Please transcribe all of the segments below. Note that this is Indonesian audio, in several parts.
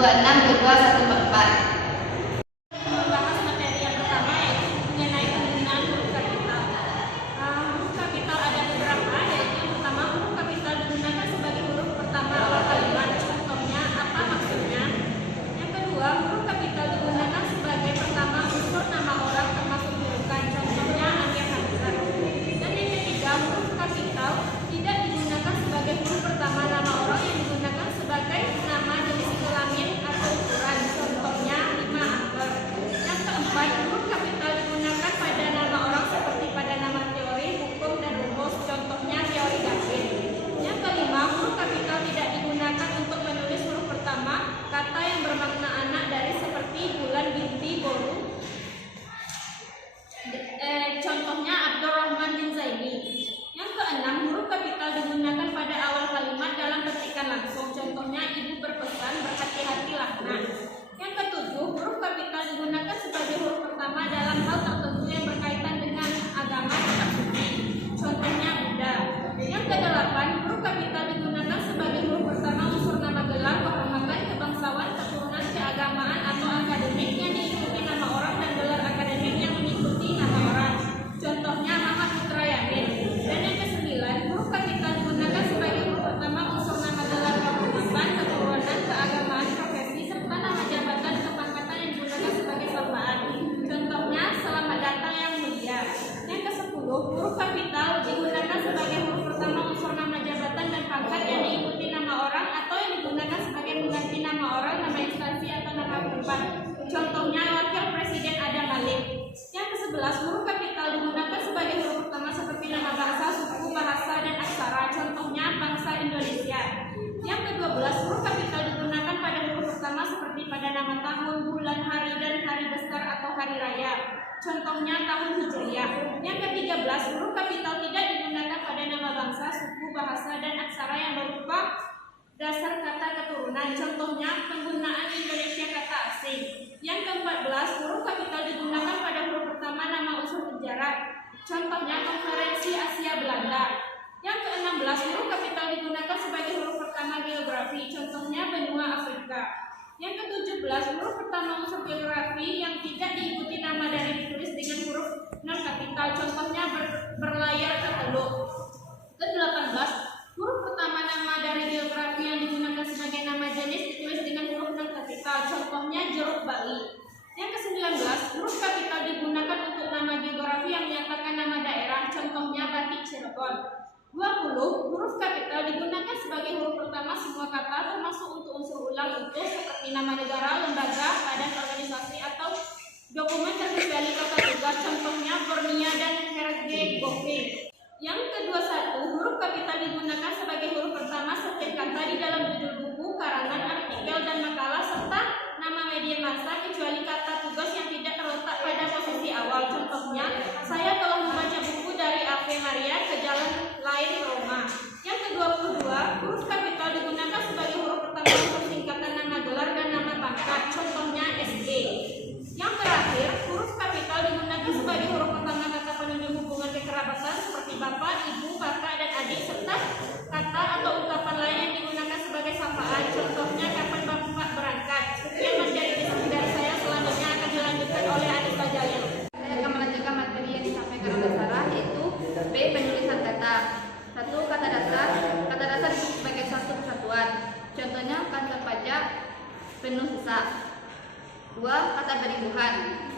26, 22, 144. Membahas materi yang pertama yaitu mengenai penggunaan huruf kapital. Huruf kapital ada beberapa, yaitu yang pertama huruf kapital digunakan sebagai huruf pertama awal kalimat. Contohnya apa maksudnya? Yang kedua, huruf kapital digunakan sebagai pertama unsur nama orang termasuk julukan. Contohnya Amir Hamzah. Dan yang ketiga, huruf kapital tidak digunakan sebagai huruf pertama nama orang yang digunakan sebagai nama jenis kelamin atau ukuran. Contohnya 5 angka. Yang keempat, huruf kapital digunakan pada nama orang seperti pada nama teori, hukum, dan rumus. Contohnya teori Darwin. Yang kelima, huruf kapital tidak digunakan untuk menulis huruf pertama kata yang bermakna anak dari seperti bulan, binti, boru. Contohnya Abdurrahman bin Zaini. Yang keenam, huruf kapital digunakan pada awal kalimat dalam petikan langsung. Contohnya ibu berpesan berhati-hatilah nak. Yang ketujuh, huruf kapital digunakan sebagai huruf pertama dalam hal tertentu yang berkaitan dengan agama atau suci. Contohnya Buddha. Yang kedelapan, huruf kapital digunakan sebagai huruf pertama unsur nama gelar, kehormatan, kebangsawan, keturunan, keagamaan atau akademik yang diikuti nama orang dan gelar akademik yang mengikuti nama orang. Contohnya Muhammad Putra Yamin. Dan yang kesembilan, huruf kapital digunakan sebagai huruf pertama unsur nama gelar, kehormatan, keturunan, keagamaan, profesi, serta nama jabatan kepangkatan yang digunakan sebagai sapaan. Contohnya selamat datang yang mulia. Yang kesepuluh, huruf kapital digunakan sebagai huruf pertama unsur nama jabatan dan pangkat yang diikuti nama orang atau yang digunakan sebagai pengganti nama orang, nama instansi atau nama tempat. Contohnya Wakil Presiden Adam Malik. Yang ke-11, huruf kapital digunakan sebagai huruf pertama seperti nama bangsa, suku, bahasa, dan aksara. Contohnya bangsa Indonesia. Yang ke-12, huruf kapital digunakan pada huruf pertama seperti pada nama tahun, bulan, hari, dan hari besar atau hari raya. Contohnya tahun Hijriah. Yang ke-13, huruf kapital tidak digunakan pada nama bangsa, suku, bahasa, dan aksara yang berupa dasar kata keturunan. Contohnya penggunaan Indonesia kata asing. Yang ke-14, huruf kapital digunakan pada huruf pertama nama unsur sejarah. Contohnya Konferensi Asia Belanda. Yang ke-16, huruf kapital digunakan sebagai huruf pertama geografi. Contohnya benua Afrika. Yang ke-17, huruf pertama unsur geografi yang tidak diikuti nama dari ditulis dengan huruf non kapital. Contohnya berlayar ke Teluk. Ke-18, huruf pertama nama dari geografi yang digunakan sebagai nama jenis ditulis dengan huruf non kapital. Contohnya jeruk Bali. Yang ke-19, huruf kapital digunakan untuk nama geografi yang menyatakan nama daerah. Contohnya Batik Cirebon. 20, huruf kapital digunakan sebagai huruf pertama semua kata termasuk untuk unsur ulang utuh seperti nama negara, lembaga, badan organisasi atau dokumen terkecuali kata tugas. Contohnya Borneo dan Herzegovina. Yang ke-21, huruf kapital digunakan sebagai huruf pertama setiap kata di dalam judul buku, karangan, artikel, dan makalah serta nama media massa kecuali kata tugas yang tidak terletak pada posisi awal. Contohnya, saya telah membaca buku dari Ave Maria ke Jalan Lain Roma. Yang ke-22, huruf kapital digunakan sebagai huruf pertama untuk singkatan nama gelar dan nama pangkat. Contohnya SG. Yang terakhir, huruf kapital digunakan sebagai huruf pertama kata penunjuk hubungan kekerabatan seperti bapak, ibu, kakak, dan adik serta kata atau ungkapan lain yang digunakan sebagai sapaan. Contohnya kapan bapak berangkat. Sekian materi diskusi dari saya, selanjutnya akan dilanjutkan oleh Anissa Jalil. Saya akan melanjutkan materi yang disampaikan oleh Sarah, yaitu B. Penulisan kata. 1. Kata dasar. Kata dasar disebut sebagai satu kesatuan. Contohnya kantor pajak, penuh sesak. 2. Kata berimbuhan.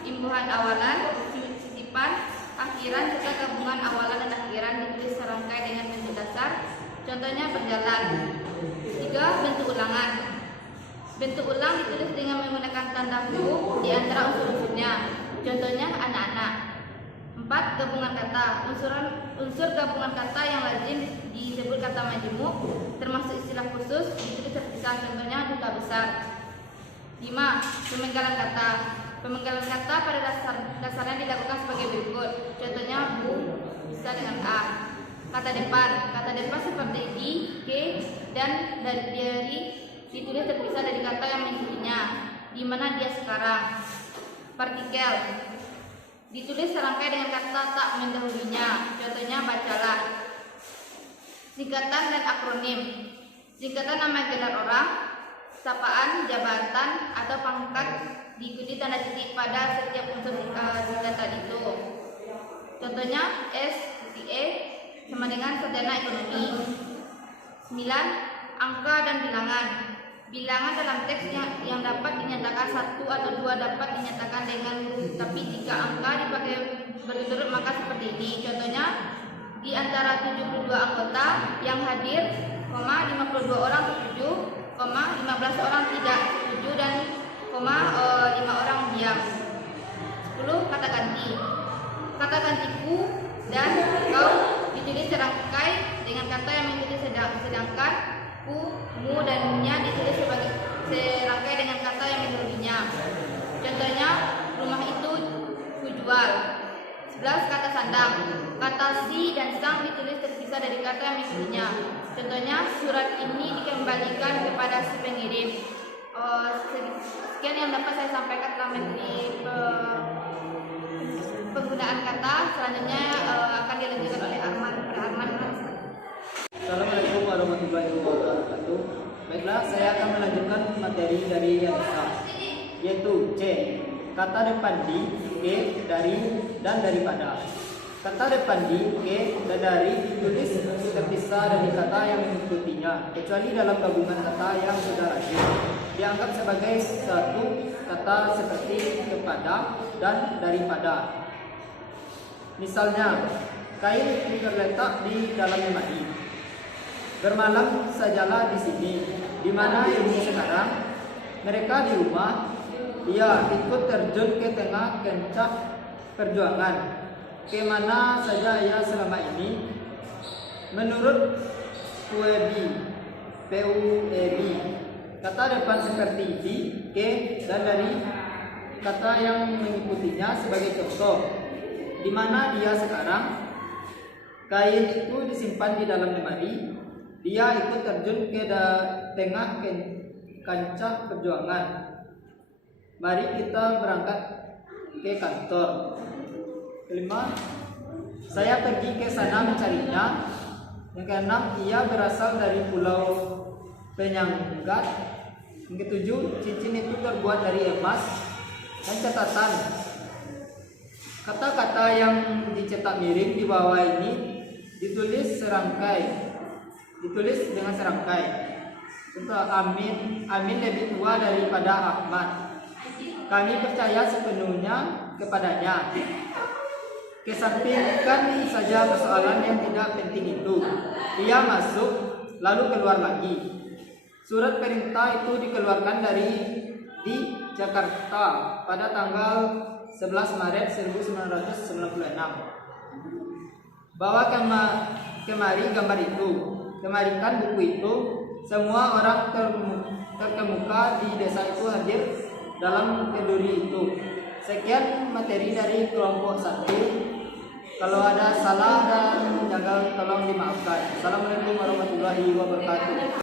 Imbuhan awalan, sisipan, akhiran, serta gabungan awalan dan akhiran ditulis serangkai dengan bentuk dasar. Contohnya berjalan. 3. Bentuk ulangan. Bentuk ulang ditulis dengan menggunakan tanda huruf di antara unsur-unsurnya. Contohnya anak-anak. 4. Gabungan kata. Unsur gabungan kata yang lazim disebut kata majmuk, termasuk istilah khusus ditulis terpisah. Contohnya duta besar. 5. Pemenggalan kata. Pemenggalan kata pada dasarnya dilakukan sebagai berikut. Contohnya bu bisa dengan a. Kata depan. Kata depan seperti di, ke, dan dari ditulis terpisah dari kata yang mengikutinya. Di mana dia sekarang. Partikel ditulis serangkai dengan kata tak mendahulunya. Contohnya bacalah. Singkatan dan akronim. Singkatan nama gelar orang. sapaan, jabatan, atau pangkat diikuti tanda titik pada setiap unsur singkatan itu. Contohnya SE sama dengan sarjana ekonomi. 9. Angka dan bilangan. Bilangan dalam teks yang dapat dinyatakan 1 atau 2 dapat dinyatakan dengan huruf, tapi jika angka dipakai berturut maka seperti ini. Contohnya, di antara 72 anggota yang hadir, 52 orang setuju, 15 orang tidak setuju, dan 5 orang diam. 10. Kata ganti. Kata ganti ku dan kau ditulis serangkai dengan kata yang mengikuti sedangkan ku, mu, dan nya ditulis sebagai serangkai dengan kata yang mengikutinya. Contohnya, rumah itu ku jual. 11. Kata sandang. Kata si dan sang ditulis terpisah dari kata yang mengikutinya. Contohnya, surat ini dikembalikan kepada si pengirim. Sekian yang dapat saya sampaikan tentang materi penggunaan kata. Selanjutnya akan dilanjutkan oleh Arman. Assalamualaikum warahmatullahi wabarakatuh. Baiklah, saya akan melanjutkan materi dari yang sama, yaitu C. Kata depan di, ke, dari, dan daripada. Kata depan di, ke, dan dari ditulis terpisah dari kata yang mengikutinya, kecuali dalam gabungan kata yang sudah lazim dianggap sebagai satu kata seperti kepada dan daripada. Misalnya, kain terletak di dalam lemari. Bermalam sajalah di sini, di mana ibu sekarang. Mereka di rumah. Ia ikut terjun ke tengah kencak perjuangan. Kemana saja ia selama ini? Menurut PUEB, kata depan seperti di, ke, dan dari kata yang mengikutinya sebagai contoh. Di mana dia sekarang? Kain itu disimpan di dalam lemari. Dia ikut terjun ke tengah kancah perjuangan. Mari kita berangkat ke kantor. 5. Saya pergi ke sana mencarinya. Yang ke-6, ia berasal dari Pulau Penyanggat. Yang ke-7, cincin itu terbuat dari emas. Dan catatan, kata-kata yang dicetak miring di bawah ini ditulis dengan serangkai. Contoh, Amin lebih tua daripada Ahmad. Kami percaya sepenuhnya kepadanya. Kesampingkan saja persoalan yang tidak penting itu. Ia masuk lalu keluar lagi. Surat perintah itu dikeluarkan di Jakarta pada tanggal 11 Maret 1996. Bawa kemari gambar itu. Kemarikan buku itu. Semua orang terkemuka di desa itu hadir dalam kenduri itu. Sekian materi dari kelompok 1. Kalau ada salah dan janggal tolong dimaafkan. Assalamualaikum warahmatullahi wabarakatuh.